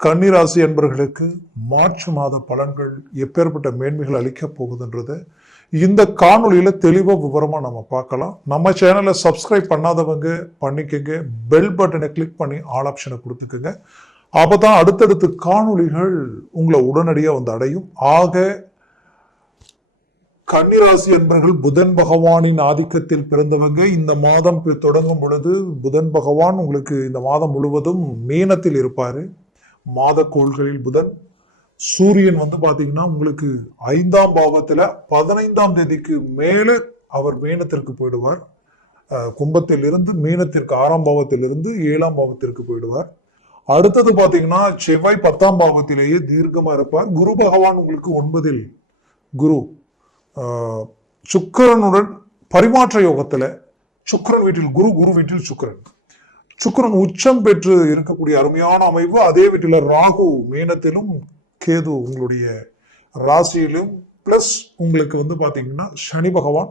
கன்னிராசி என்பர்களுக்கு மார்ச் மாத பலன்கள் எப்பேற்பட்ட மேன்மைகள் அளிக்க போகுதுன்றது இந்த காணொலியில தெளிவா விவரமா நம்ம பார்க்கலாம். நம்ம சேனலை சப்ஸ்கிரைப் பண்ணாதவங்க பண்ணிக்கங்க, பெல் பட்டனை கிளிக் பண்ணி ஆல் ஆப்ஷனை கொடுத்துக்கோங்க. அப்பதான் அடுத்தடுத்து காணொலிகள் உங்களை உடனடியாக வந்து அடையும். ஆக கன்னிராசி என்பர்கள் புதன் பகவானின் ஆதிக்கத்தில் பிறந்தவங்க. இந்த மாதம் தொடங்கும் பொழுது புதன் பகவான் உங்களுக்கு இந்த மாதம் முழுவதும் மீனத்தில் இருப்பாரு. மாத கோள்களில் புதன். சூரியன் வந்து பாத்தீங்கன்னா உங்களுக்கு 5ஆம் பாவத்துல 15ஆம் தேதிக்கு மேல அவர் மீனத்திற்கு போயிடுவார். கும்பத்தில் இருந்து மீனத்திற்கு 6ஆம் பாவத்தில் இருந்து 7ஆம் பாவத்திற்கு போயிடுவார். அடுத்தது பாத்தீங்கன்னா செவ்வாய் 10ஆம் பாவத்திலேயே தீர்க்கமா இருப்பார். குரு பகவான் உங்களுக்கு 9இல் குரு சுக்கிரனுடன் பரிமாற்ற யோகத்துல சுக்கிரன் வீட்டில் குரு, குரு வீட்டில் சுக்கிரன். சுக்கிரன் உச்சம் பெற்று இருக்கக்கூடிய அருமையான அமைப்பு. அதே வீட்டில் ராகு மீனத்திலும் கேது உங்களுடைய ராசியிலும் பிளஸ் உங்களுக்கு வந்து பாத்தீங்கன்னா சனி பகவான்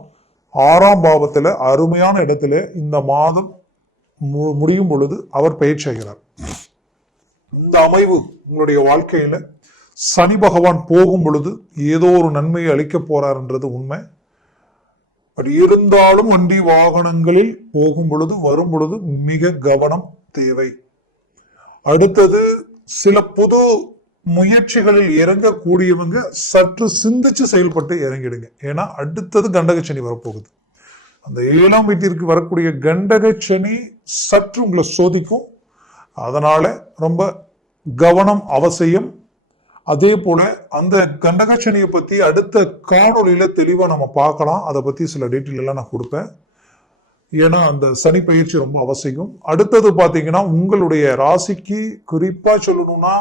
6ஆம் பாவத்துல அருமையான இடத்துல இந்த மாதம் முடியும் பொழுது அவர் பயிற்சி ஆகிறார். இந்த அமைவு உங்களுடைய வாழ்க்கையில சனி பகவான் போகும் பொழுது ஏதோ ஒரு நன்மையை அளிக்க போறார்ன்றது உண்மை. பட் இருந்தாலும் வண்டி வாகனங்களில் போகும் பொழுது வரும் பொழுது மிக கவனம் தேவை. அடுத்தது சில புது முயற்சிகளில் இறங்கக்கூடியவங்க சற்று சிந்திச்சு செயல்பட்டு இறங்கிடுங்க. ஏன்னா அடுத்தது கண்டக சனி வரப்போகுது. அந்த 7ஆம் வீட்டிற்கு வரக்கூடிய கண்டக சனி சற்று உங்களை சோதிக்கும். அதனால ரொம்ப கவனம் அவசியம். அதே போல அந்த கண்டகச்சனியை பத்தி அடுத்த காணொலியில தெளிவா நம்ம பார்க்கலாம். அதை பத்தி சில டீட்டெயில் எல்லாம் நான் கொடுப்பேன். ஏன்னா அந்த சனி பயிற்சி ரொம்ப அவசியம். அடுத்தது பாத்தீங்கன்னா உங்களுடைய ராசிக்கு குறிப்பா சொல்லணும்னா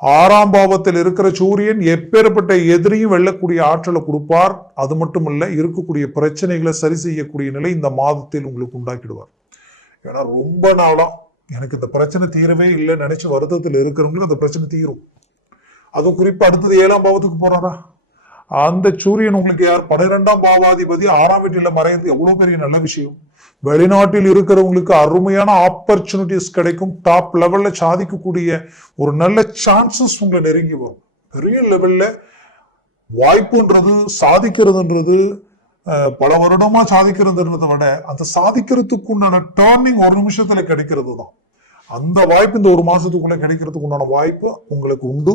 6ஆம் பாவத்தில் இருக்கிற சூரியன் எப்பேற்பட்ட எதிரியும் வெல்லக்கூடிய ஆற்றலை கொடுப்பார். அது மட்டும் இல்ல, இருக்கக்கூடிய பிரச்சனைகளை சரி செய்யக்கூடிய நிலை இந்த மாதத்தில் உங்களுக்கு உண்டாக்கிடுவார். ஏன்னா ரொம்ப நாளா எனக்கு இந்த பிரச்சனை தீரவே இல்லை நினைச்சு வருத்தத்தில் இருக்கிறவங்களுக்கு அந்த பிரச்சனை தீரும். அதுவும் குறிப்பா அடுத்தது 7ஆம் பாவத்துக்கு போறாரா, அந்த சூரியன் உங்களுக்கு யார் 12ஆம் பாவாதிபதி 6ஆம் வீட்டில மறையிறது எவ்வளவு பெரிய நல்ல விஷயம். வெளிநாட்டில் இருக்கிறவங்களுக்கு அருமையான ஆப்பர்ச்சுனிட்டிஸ் கிடைக்கும். டாப் லெவல்ல சாதிக்கக்கூடிய ஒரு நல்ல சான்சஸ் உங்களை நெருங்கி வரும். பெரிய லெவல்ல வாய்ப்புன்றது சாதிக்கிறதுன்றது பல வருடமா சாதிக்கிறதுன்றதை விட அந்த சாதிக்கிறதுக்கு உண்டான டர்னிங் ஒரு நிமிஷத்துல கிடைக்கிறது தான். அந்த வாய்ப்பு இந்த ஒரு மாசத்துக்குள்ள கிடைக்கிறதுக்கு உண்டான வாய்ப்பு உங்களுக்கு உண்டு.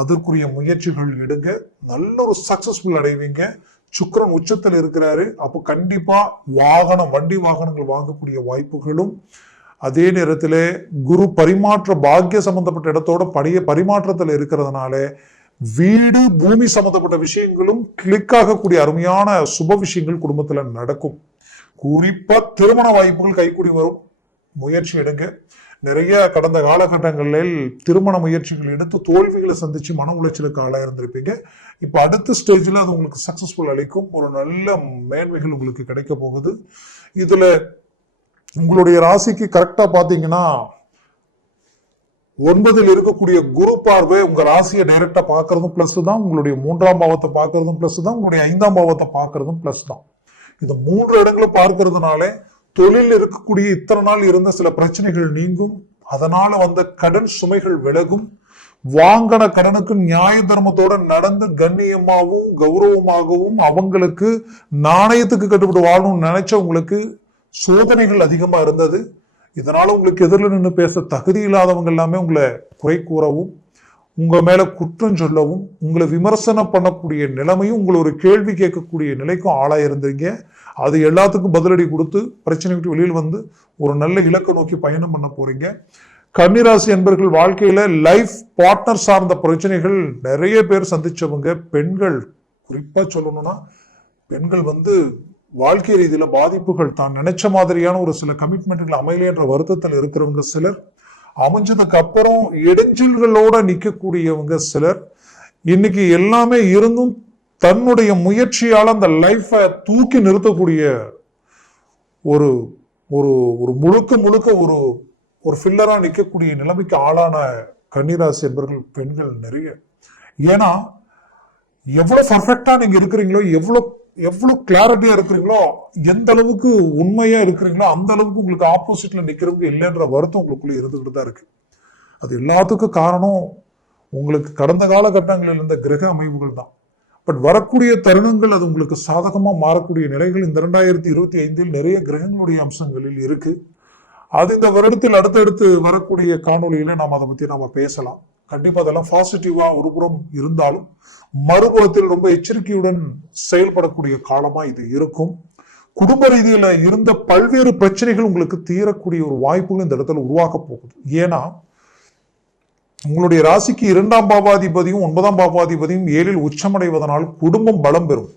அதற்குரிய முயற்சிகள் எடுங்க, நல்ல ஒரு சக்சஸ்ஃபுல் அடைவீங்க. சுக்கிரன் உச்சத்தில் இருக்கிறாரு. அப்போ கண்டிப்பா வண்டி வாகனங்கள் வாங்கக்கூடிய வாய்ப்புகளும், அதே நேரத்தில் குரு பரிமாற்ற பாக்கிய சம்பந்தப்பட்ட இடத்தோட பரிமாற்றத்தில் இருக்கிறதுனால வீடு பூமி சம்பந்தப்பட்ட விஷயங்களும் கிளிக் ஆகக்கூடிய அருமையான சுப விஷயங்கள் குடும்பத்துல நடக்கும். குறிப்பா திருமண வாய்ப்புகள் கைக்கூடி வரும். முயற்சி எடுங்க. நிறைய கடந்த காலகட்டங்களில் திருமண முயற்சிகள் எடுத்து தோல்விகளை சந்திச்சு மன உளைச்சலுக்கு ஆளாயிருந்திருப்பீங்க. இப்ப அடுத்த ஸ்டேஜ்ல அது உங்களுக்கு சக்சஸ்ஃபுல் அளிக்கும். ஒரு நல்ல மேன்மைகள் உங்களுக்கு கிடைக்க போகுது. இதுல உங்களுடைய ராசிக்கு கரெக்டா பாத்தீங்கன்னா 9இல் இருக்கக்கூடிய குரு பார்வை உங்க ராசியை டைரக்டா பாக்குறதும் பிளஸ் தான், உங்களுடைய 3ஆம் பாவத்தை பாக்குறதும் பிளஸ் தான், உங்களுடைய 5ஆம் பாவத்தை பாக்குறதும் பிளஸ் தான். இந்த 3 இடங்களை பார்க்கறதுனால தொழில் இருக்கக்கூடிய இத்தனை நாள் இருந்த சில பிரச்சனைகள் நீங்கும். அதனால வந்த கடன் சுமைகள் விலகும். வாங்கின கடனுக்கு நியாய தர்மத்தோட நடந்து கண்ணியமாகவும் கௌரவமாகவும் அவங்களுக்கு நாணயத்துக்கு கட்டுப்பட்டு வாழணும்னு நினைச்சவங்களுக்கு சோதனைகள் அதிகமா இருந்தது. இதனால உங்களுக்கு எதிரில் நின்று பேச தகுதி இல்லாதவங்க எல்லாமே உங்களை குறை கூறவும், உங்க மேல குற்றம் சொல்லவும், உங்களை விமர்சனம் பண்ணக்கூடிய நிலைமையும், உங்களை ஒரு கேள்வி கேட்கக்கூடிய நிலைக்கும் ஆளாயிருந்தீங்க. அது எல்லாத்துக்கும் பதிலடி கொடுத்து பிரச்சனை விட்டு வெளியில் வந்து ஒரு நல்ல இலக்கை நோக்கி பயணம் பண்ண போறீங்க. கன்னிராசி என்பர்கள் வாழ்க்கையில லைஃப் பார்ட்னர் சார்ந்த பிரச்சனைகள் நிறைய பேர் சந்திச்சவங்க. பெண்கள் குறிப்பா சொல்லணும்னா பெண்கள் வந்து வாழ்க்கை ரீதியில பாதிப்புகள், தான் நினைச்ச மாதிரியான ஒரு சில கமிட்மெண்ட்கள் அமையலைன்ற வருத்தத்தில் இருக்கிறவங்க சிலர், அமைஞ்சதுக்கு அப்புறம் இடைஞ்சல்களோட நிக்கக்கூடியவங்க சிலர், இன்னைக்கு எல்லாமே இருந்தும் தன்னுடைய முயற்சியால அந்த லைஃபை தூக்கி நிறுத்தக்கூடிய ஒரு ஒரு ஒரு முழுக்க ஒரு ஃபில்லரா நிற்கக்கூடிய நிலைமைக்கு ஆளான கன்னிராசி என்பவர்கள் பெண்கள் நிறைய. ஏன்னா எவ்வளவு பர்ஃபெக்டா நீங்க இருக்கிறீங்களோ, எவ்வளவு கிளாரிட்டியா இருக்கிறீங்களோ, எந்த அளவுக்கு உண்மையா இருக்கிறீங்களோ அந்த அளவுக்கு உங்களுக்கு ஆப்போசிட்ல நிக்கிறவங்க இல்லைன்ற வருத்தம் உங்களுக்குள்ள இருந்துகிட்டு தான் இருக்கு. அது எல்லாத்துக்கும் காரணம் உங்களுக்கு கடந்த காலகட்டங்களில் இருந்த கிரக அமைவுகள் தான். பட் வரக்கூடிய தருணங்கள் அது உங்களுக்கு சாதகமா மாறக்கூடிய நிலைகள் இந்த 2025 நிறைய கிரகங்களுடைய அம்சங்களில் இருக்கு. அது இந்த வருடத்தில் அடுத்தடுத்து வரக்கூடிய காணொலியில நாம் அதை பத்தி நாம பேசலாம். கண்டிப்பா அதெல்லாம் பாசிட்டிவா ஒரு புறம் இருந்தாலும் மறுபுறத்தில் ரொம்ப எச்சரிக்கையுடன் செயல்படக்கூடிய காலமா இது இருக்கும். குடும்ப ரீதியில இருந்த பல்வேறு பிரச்சனைகள் உங்களுக்கு தீரக்கூடிய ஒரு வாய்ப்புகள் இந்த இடத்துல உருவாக்க போகுது. ஏன்னா உங்களுடைய ராசிக்கு 2ஆம் பாவாதிபதியும் 9ஆம் பாவாதிபதியும் 7ல் உச்சமடைவதனால் குடும்பம் பலம் பெறும்.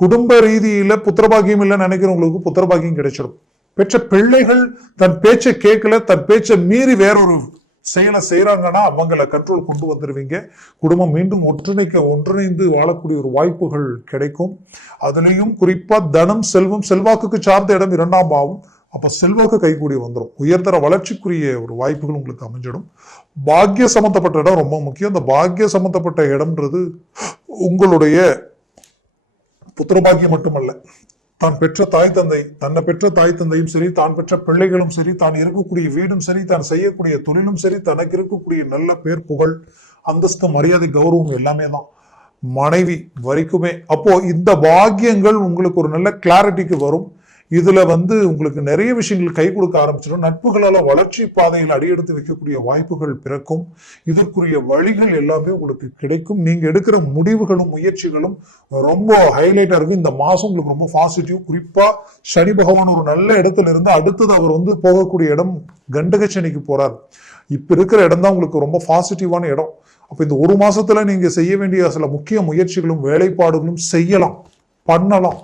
குடும்ப ரீதியில புத்திரபாகியம் இல்லைன்னு நினைக்கிறவங்களுக்கு புத்திரபாகியம் கிடைச்சிடும். பெற்ற பிள்ளைகள் தன் பேச்சை கேட்கல, தன் பேச்சை மீறி வேறொரு செயலை செய்யறாங்கன்னா அவங்களை கண்ட்ரோல் கொண்டு வந்துருவீங்க. குடும்பம் மீண்டும் ஒன்றிணைந்து வாழக்கூடிய ஒரு வாய்ப்புகள் கிடைக்கும். அதுலயும் குறிப்பா தனம், செல்வம், செல்வாக்குக்கு சார்ந்த இடம் 2ஆம் பாவம். அப்ப செல்வாக்கு கைகூடி வந்துடும். உயர்தர வளர்ச்சிக்குரிய ஒரு வாய்ப்புகள் உங்களுக்கு அமைஞ்சிடும். பாக்கிய சம்பந்தப்பட்ட இடம் ரொம்ப முக்கியம். இந்த பாக்கிய சம்பந்தப்பட்ட இடம்ன்றது உங்களுடைய புத்திரபாக்கியம் மட்டுமல்ல, தான் பெற்ற தாய் தந்தை, தன்னை பெற்ற தாய் தந்தையும் சரி, தான் பெற்ற பிள்ளைகளும் சரி, தான் இருக்கக்கூடிய வீடும் சரி, தான் செய்யக்கூடிய தொழிலும் சரி, தனக்கு இருக்கக்கூடிய நல்ல பேர், புகழ், அந்தஸ்து, மரியாதை, கௌரவம் எல்லாமே தான் மனைவி வரைக்குமே. அப்போ இந்த பாக்கியங்கள் உங்களுக்கு ஒரு நல்ல கிளாரிட்டிக்கு வரும். இதுல உங்களுக்கு நிறைய விஷயங்கள் கை கொடுக்க ஆரம்பிச்சிடும். நட்புகளால வளர்ச்சி பாதையில் அடியெடுத்து வைக்கக்கூடிய வாய்ப்புகள் பிறக்கும். இதற்குரிய வழிகள் எல்லாமே உங்களுக்கு கிடைக்கும். நீங்க எடுக்கிற முடிவுகளும் முயற்சிகளும் ரொம்ப ஹைலைட்டா இருக்கும். இந்த மாசம் உங்களுக்கு ரொம்ப பாசிட்டிவ். குறிப்பா சனி பகவான் ஒரு நல்ல இடத்துல இருந்து அடுத்தது அவர் போகக்கூடிய இடம் கண்டக சனிக்கு போறார். இப்ப இருக்கிற இடம் தான் உங்களுக்கு ரொம்ப பாசிட்டிவான இடம். அப்ப இந்த ஒரு மாசத்துல நீங்க செய்ய வேண்டிய சில முக்கிய முயற்சிகளும் வேலைப்பாடுகளும் செய்யலாம், பண்ணலாம்.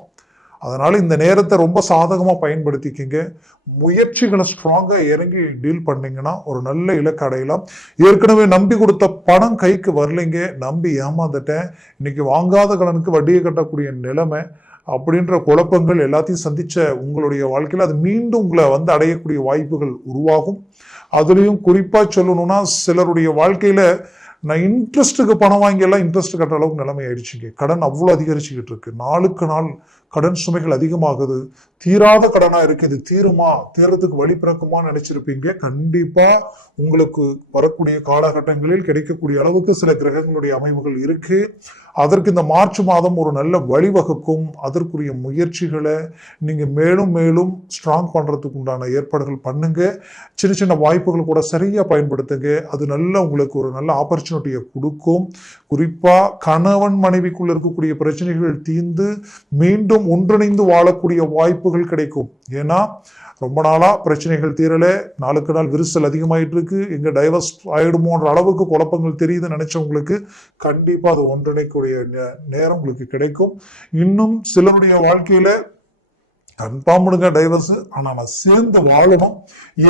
அதனால இந்த நேரத்தை ரொம்ப சாதகமா பயன்படுத்திக்கிங்க. முயற்சிகளை ஸ்ட்ராங்கா இறங்கி டீல் பண்ணீங்கன்னா ஒரு நல்ல இலக்கு அடையலாம். ஏற்கனவே நம்பி கொடுத்த பணம் கைக்கு வரலைங்க, நம்பி ஏமாந்துட்டேன், இன்னைக்கு வாங்காத கடனுக்கு வட்டியை கட்டக்கூடிய நிலைமை அப்படின்ற குழப்பங்கள் எல்லாத்தையும் சந்திச்ச உங்களுடைய வாழ்க்கையில் அது மீண்டும் உங்களை அடையக்கூடிய வாய்ப்புகள் உருவாகும். அதுலயும் குறிப்பா சொல்லணும்னா சிலருடைய வாழ்க்கையில நான் இன்ட்ரெஸ்ட்டுக்கு பணம் வாங்கி எல்லாம் இன்ட்ரெஸ்ட் கட்டுற அளவுக்கு நிலைமை ஆயிடுச்சுங்க. கடன் அவ்வளோ அதிகரிச்சுக்கிட்டு இருக்கு. நாளுக்கு நாள் கடன் சுமைகள் அதிகமாகுது. தீராத கடனா இருக்கு. இது தீரத்துக்கு வழி பிறக்குமான்னு நினைச்சிருப்பீங்க. கண்டிப்பா உங்களுக்கு வரக்கூடிய காலகட்டங்களில் கிடைக்கக்கூடிய அளவுக்கு சில கிரகங்களுடைய அமைவுகள் இருக்கு. அதற்கு இந்த மார்ச் மாதம் ஒரு நல்ல வழிவகுக்கும். அதற்குரிய முயற்சிகளை நீங்க மேலும் மேலும் ஸ்ட்ராங் பண்றதுக்கு உண்டான ஏற்பாடுகள் பண்ணுங்க. சின்ன சின்ன வாய்ப்புகள் கூட சரியா பயன்படுத்துங்க. அது உங்களுக்கு ஒரு நல்ல ஆப்பர்ச்சுனிட்டியை கொடுக்கும். குறிப்பா கணவன் மனைவிக்குள்ள இருக்கக்கூடிய பிரச்சனைகள் தீர்ந்து மீண்டும் ஒன்றிணைந்து வாழக்கூடிய வாய்ப்புகள் கிடைக்கும். ஏன்னா ரொம்ப நாளா பிரச்சனைகள் தீரல, நாளுக்கு நாள் விரிசல் அதிகமாயிட்டு இருக்கு, எங்க டைவர்ஸ் ஆயிடுமோன்ற அளவுக்கு குழப்பங்கள் தெரியுதுன்னு நினைச்சவங்களுக்கு கண்டிப்பா அது ஒன்றிணைக்கூடிய நேரம் உங்களுக்கு கிடைக்கும். இன்னும் சிலருடைய வாழ்க்கையில கன்ஃபார்ம் பண்ணுங்க டைவர்ஸ், ஆனா நான் சேர்ந்து வாழணும்,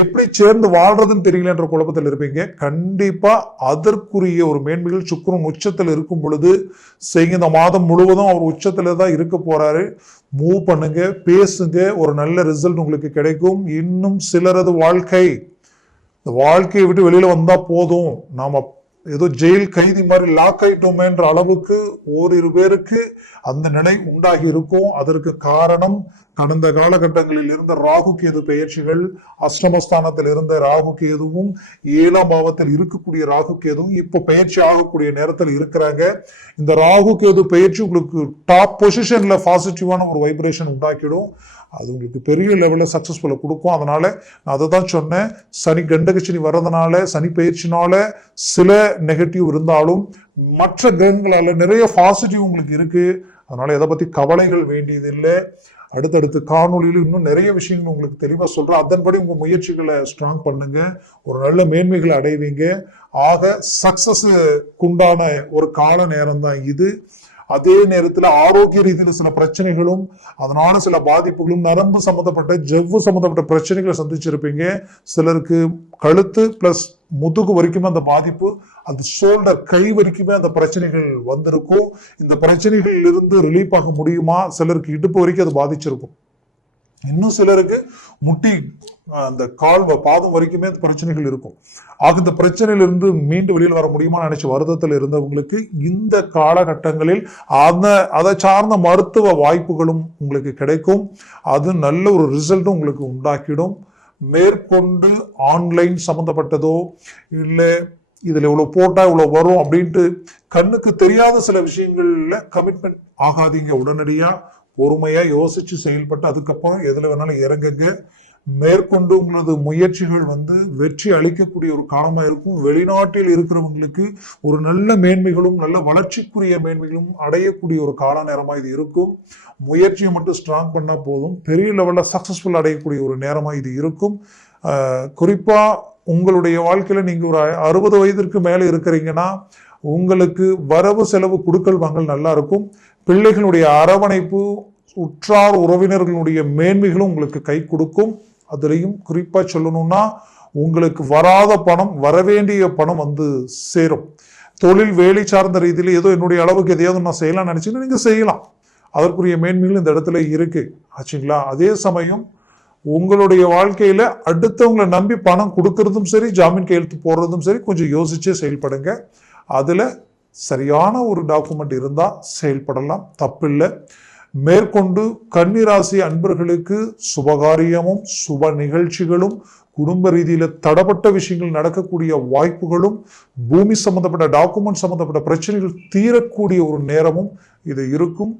எப்படி சேர்ந்து வாழ்றதுன்னு தெரியலன்ற குழப்பத்தில் இருப்பீங்க. கண்டிப்பா அதற்குரிய ஒரு மேன்மைகள் சுக்கிரன் உச்சத்தில் இருக்கும் பொழுது செய்யுங்க. இந்த மாதம் முழுவதும் அவர் உச்சத்துல தான் இருக்க போறாரு. மூவ் பண்ணுங்க, பேசுங்க, ஒரு நல்ல ரிசல்ட் உங்களுக்கு கிடைக்கும். இன்னும் சிலரது இந்த வாழ்க்கையை விட்டு வெளியில வந்தா போதும், நாம ஏதோ ஜெயில் கைதி மாதிரி லாக் ஆயிட்டோமேன்ற அளவுக்கு ஓரிரு பேருக்கு அந்த நிலை உண்டாகி இருக்கும். அதற்கு காரணம் கடந்த காலகட்டங்களில் இருந்த ராகு கேது பெயர்ச்சிகள். அஷ்டமஸ்தானத்தில் இருந்த ராகு கேதுவும் 7ஆம் பாவத்தில் இருக்கக்கூடிய ராகு கேதுவும் இப்ப பெயர்ச்சி ஆகக்கூடிய நேரத்தில் இருக்கிறாங்க. இந்த ராகு கேது பெயர்ச்சி உங்களுக்கு டாப் பொசிஷன்ல பாசிட்டிவான ஒரு வைப்ரேஷன் உண்டாக்கிடும். அது உங்களுக்கு பெரிய லெவலில் சக்சஸ்ஃபுல்லை கொடுக்கும். அதனால நான் அதை தான் சொன்னேன், சனி கண்டகச்சனி வர்றதுனால, சனி பயிற்சினால சில நெகட்டிவ் இருந்தாலும் மற்ற கிரகங்களால நிறைய பாசிட்டிவ் உங்களுக்கு இருக்கு. அதனால எதை பத்தி கவலைகள் வேண்டியது இல்லை. அடுத்தடுத்து காணொலியில் இன்னும் நிறைய விஷயங்கள் உங்களுக்கு தெளிவா சொல்றேன். அதன்படி உங்க முயற்சிகளை ஸ்ட்ராங் பண்ணுங்க, ஒரு நல்ல மேன்மைகளை அடைவீங்க. ஆக சக்சஸுக்குண்டான ஒரு கால நேரம் தான் இது. அதே நேரத்தில் ஆரோக்கிய ரீதியில் சில பிரச்சனைகளும் அதனால சில பாதிப்புகளும், நரம்பு சம்பந்தப்பட்ட ஜவ்வு சம்பந்தப்பட்ட பிரச்சனைகளை சந்திச்சிருப்பீங்க. சிலருக்கு கழுத்து பிளஸ் முதுகு வரைக்குமே அந்த பாதிப்பு, அது ஷோல்டர் கை வரைக்குமே அந்த பிரச்சனைகள் வந்திருக்கும். இந்த பிரச்சனைகள் இருந்து ரிலீஃப் ஆக முடியுமா? சிலருக்கு இடுப்பு வரைக்கும் அது பாதிச்சிருக்கும். இன்னும் சிலருக்கு முட்டி அந்த கால் பாதம் வரைக்குமே அந்த பிரச்சனைகள் இருக்கும். ஆக இந்த பிரச்சனையிலிருந்து மீண்டு வெளியில் வர முடியுமா நினைச்சு வருத்தத்தில் இருந்தவங்களுக்கு இந்த காலகட்டங்களில் அதை சார்ந்த மருத்துவ வாய்ப்புகளும் உங்களுக்கு கிடைக்கும். அது நல்ல ஒரு ரிசல்ட்டும் உங்களுக்கு உண்டாக்கிடும். மேற்கொண்டு ஆன்லைன் சம்பந்தப்பட்டதோ இல்லை இதுல இவ்வளவு போட்டா இவ்வளவு வரும் அப்படின்ட்டு கண்ணுக்கு தெரியாத சில விஷயங்கள்ல கமிட்மெண்ட் ஆகாதீங்க. உடனடியா பொறுமையா யோசிச்சு செயல்பட்டு அதுக்கப்புறம் எதுல வேணாலும் இறங்குங்க. மேற்கொண்டு உங்களது முயற்சிகள் வெற்றி அளிக்கக்கூடிய ஒரு காலமா இருக்கும். வெளிநாட்டில் இருக்கிறவங்களுக்கு ஒரு நல்ல மேன்மைகளும் நல்ல வளர்ச்சிக்குரிய மேன்மைகளும் அடையக்கூடிய ஒரு கால நேரமா இது இருக்கும். முயற்சியை மட்டும் ஸ்ட்ராங் பண்ணா போதும், பெரிய லெவல்ல சக்சஸ்ஃபுல் அடையக்கூடிய ஒரு நேரமா இது இருக்கும். குறிப்பா உங்களுடைய வாழ்க்கையில நீங்க ஒரு 60 வயதிற்கு மேல இருக்கிறீங்கன்னா உங்களுக்கு வரவு செலவு குடுக்கல் வாங்கல் நல்லா இருக்கும். பிள்ளைகளுடைய அரவணைப்பு, உற்றார் உறவினர்களுடைய மேன்மைகளும் உங்களுக்கு கை கொடுக்கும். அதுலயும் குறிப்பா சொல்லணும்னா உங்களுக்கு வராத பணம், வரவேண்டிய பணம் சேரும். தொழில் வேலை சார்ந்த ரீதியில் ஏதோ என்னுடைய அளவுக்கு எதையாவது நான் செய்யலாம் நினைச்சீங்கன்னா நீங்க செய்யலாம். அதற்குரிய மேன்மைகள் இந்த இடத்துல இருக்கு ஆச்சுங்களா. அதே சமயம் உங்களுடைய வாழ்க்கையில அடுத்தவங்களை நம்பி பணம் கொடுக்கறதும் சரி, ஜாமீன் கையெழுத்து போடுறதும் சரி, கொஞ்சம் யோசிச்சே செயல்படுங்க. அதுல சரியான ஒரு டாக்குமெண்ட் இருந்தா செயல்படலாம், தப்பில்லை. மேற்கொண்டு கன்னிராசி அன்பர்களுக்கு சுபகாரியமும் சுப நிகழ்ச்சிகளும் குடும்ப ரீதியில தடப்பட்ட விஷயங்கள் நடக்கக்கூடிய வாய்ப்புகளும் பூமி சம்பந்தப்பட்ட டாக்குமெண்ட் சம்பந்தப்பட்ட பிரச்சனைகள் தீரக்கூடிய ஒரு நேரமும் இது இருக்கும்.